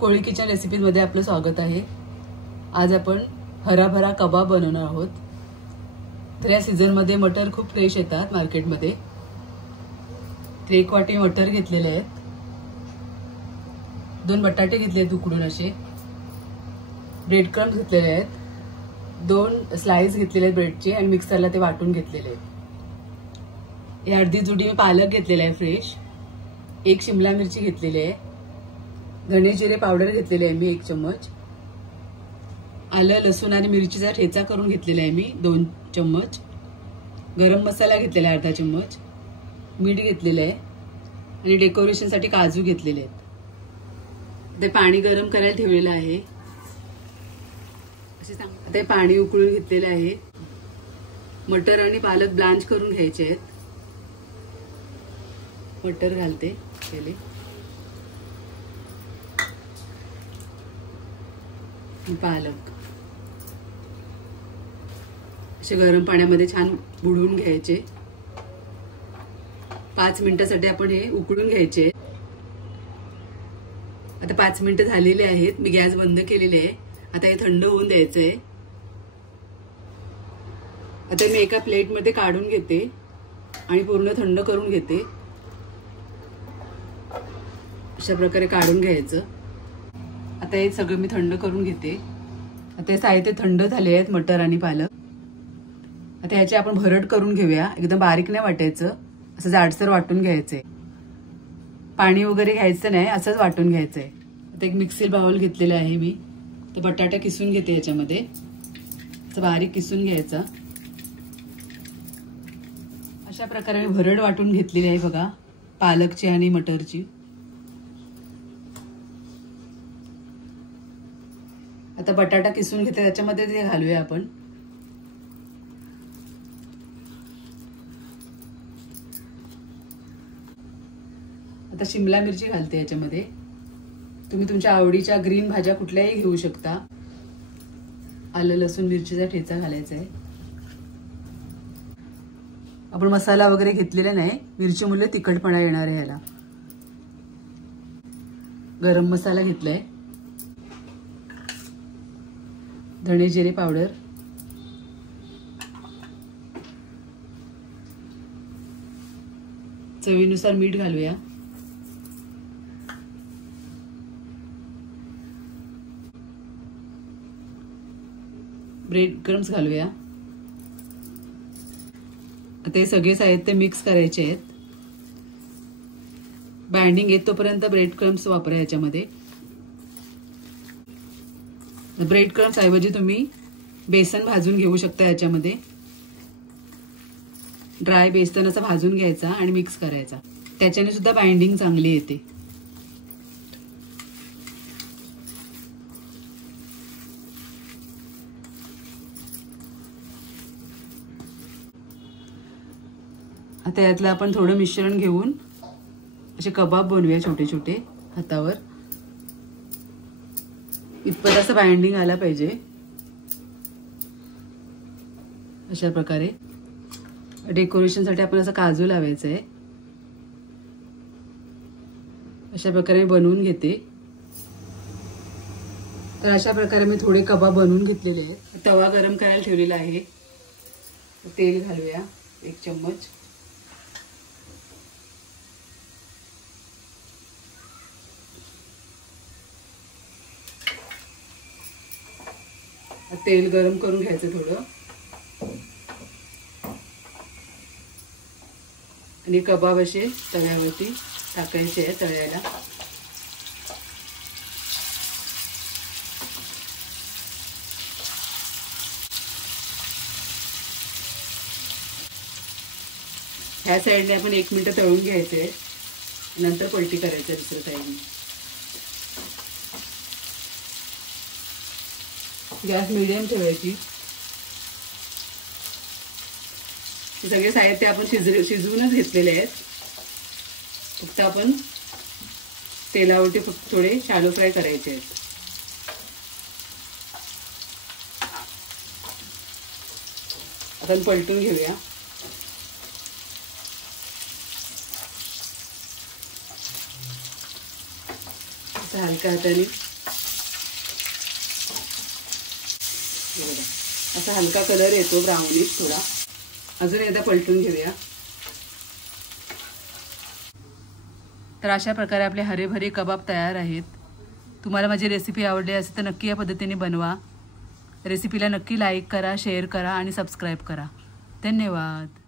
कोळी kitchen रेसिपीमध्ये आपलं स्वागत आहे। आज आपण हराभरा कबाब बनवणार आहोत। तर या सीझन मध्ये मटर खूप फ्रेश येतात मार्केटमध्ये। तर 1 वाटी मटर घेतलेले आहेत, 2 बटाटे घेतले उकडून असे, ब्रेड क्रम्स घेतलेले आहेत, 2 स्लाइस घेतलेले आहेत ब्रेडचे आणि मिक्सरला ते वाटून घेतलेले आहेत। या अर्धी जुडी मी पालक घेतलेला आहे फ्रेश, 1 शिमला मिरची घेतलेली आहे, धने जिरे पावडर घेतलेले आहे मी 1 चम्मच, आलं लसूण आणि मिरचीचा ठेचा करून घेतलेला आहे मी 2 चम्मच, गरम मसाला घेतलेला आहे अर्धा चम्मच, मीठ घेतलेलं आहे आणि डेकोरेशनसाठी काजू घेतलेले आहेत। ते पाणी गरम करायला ठेवलेलं आहे। ते पाणी उकळून घेतलेलं आहे। मटर आणि पालक ब्लांच करून घ्यायचे आहेत। मटर घालते पहिले, पालक असे गरम पाण्यामध्ये छान बुडवून घ्यायचे। 5 मिनिटांसाठी आपण हे उकळून घ्यायचे। आता 5 मिनिटं झालेले आहेत, मी गॅस बंद केलेले आहे। आता हे थंड होऊन द्यायचंय। आता मी एका प्लेटमध्ये काढून घेते आणि पूर्ण थंड करून घेते। अशा प्रकारे काढून घ्यायचं। आता हे सगळं मी थंड करून घेते। आता हे साहित्य थंड झाले आहेत, मटर आणि पालक। आता याची आपण भरड करून घेऊया। एकदम बारीक नाही वाटायचं, असं जाडसर वाटून घ्यायचंय। पाणी वगैरे घ्यायचं नाही, असंच वाटून घ्यायचंय। आता एक मिक्सर बाउल घेतलेला आहे मी, तो बटाटा किसून घेते याच्यामध्ये, असं बारीक किसून घ्यायचा। अशा प्रकारे मी भरड वाटून घेतलेली आहे बघा, पालकची आणि मटरची। आता बटाटा किसून घेते, त्याच्यामध्ये ते घालूया आपण। आता शिमला मिरची घालते याच्यामध्ये। तुम्ही तुमच्या आवडीच्या ग्रीन भाज्या कुठल्याही घेऊ शकता। आलं लसूण मिरचीचा ठेचा घालायचा आहे। आपण मसाला वगैरे घेतलेला नाही, मिरचीमुळे तिखटपणा येणार आहे याला। गरम मसाला घेतलाय, धणे जिरे पावडर, चवीनुसार मीठ घालूया, ब्रेड क्रम्स घालूया। आता हे सगळे साहित्य मिक्स करायचे आहेत। बाइंडिंग येतोपर्यंत ब्रेड क्रम्स वापरा याच्यामध्ये। ब्रेड क्रम्स ऐवजी तुम्ही बेसन भाजून घेऊ शकता याच्यामध्ये। ड्राय बेसन असं भाजून घ्यायचा आणि मिक्स करायचा, त्याच्याने सुद्धा बाइंडिंग चांगली येते। आता यातलं आपण थोडं मिश्रण घेऊन असे कबाब बनवूया छोटे छोटे हातावर। इतपत असं बाइंडिंग आला पाहिजे। अशा प्रकारे डेकोरेशनसाठी आपण असं काजू लावायचं आहे। अशा प्रकारे बनवून घेते। तर अशा प्रकारे मी थोडे कबाब बनवून घेतलेले आहेत। तवा गरम करायला ठेवलेला आहे, तेल घालूया 1 चम्मच, तेल गरम करून घ्यायचं थोडं आणि कबाब असे तव्यावरती टाकायचे आहे तळायला। ह्या साईडने आपण 1 मिनिट तळून घ्यायचे, नंतर पलटी करायचं दुसऱ्या साईडने। गॅस मीडियम ठेवायची। सगळे साहित्य आपण शिजवूनच घेतलेले आहेत, फक्त आपण तेलावरती फक्त थोडे शॅलो फ्राय करायचे आहेत। आपण पलटून घेऊया। हलका हाताने असा हलका कलर येतो ब्राउनिश थोडा. अजून एकदा पलटून घेऊया. तर अशा प्रकारे आपले हरेभरे कबाब तयार आहेत. तुम्हाला माझी रेसिपी आवडली असेल तर नक्की या पद्धतीने बनवा. रेसिपीला नक्की लाईक करा, शेअर करा आणि सबस्क्राईब करा. धन्यवाद.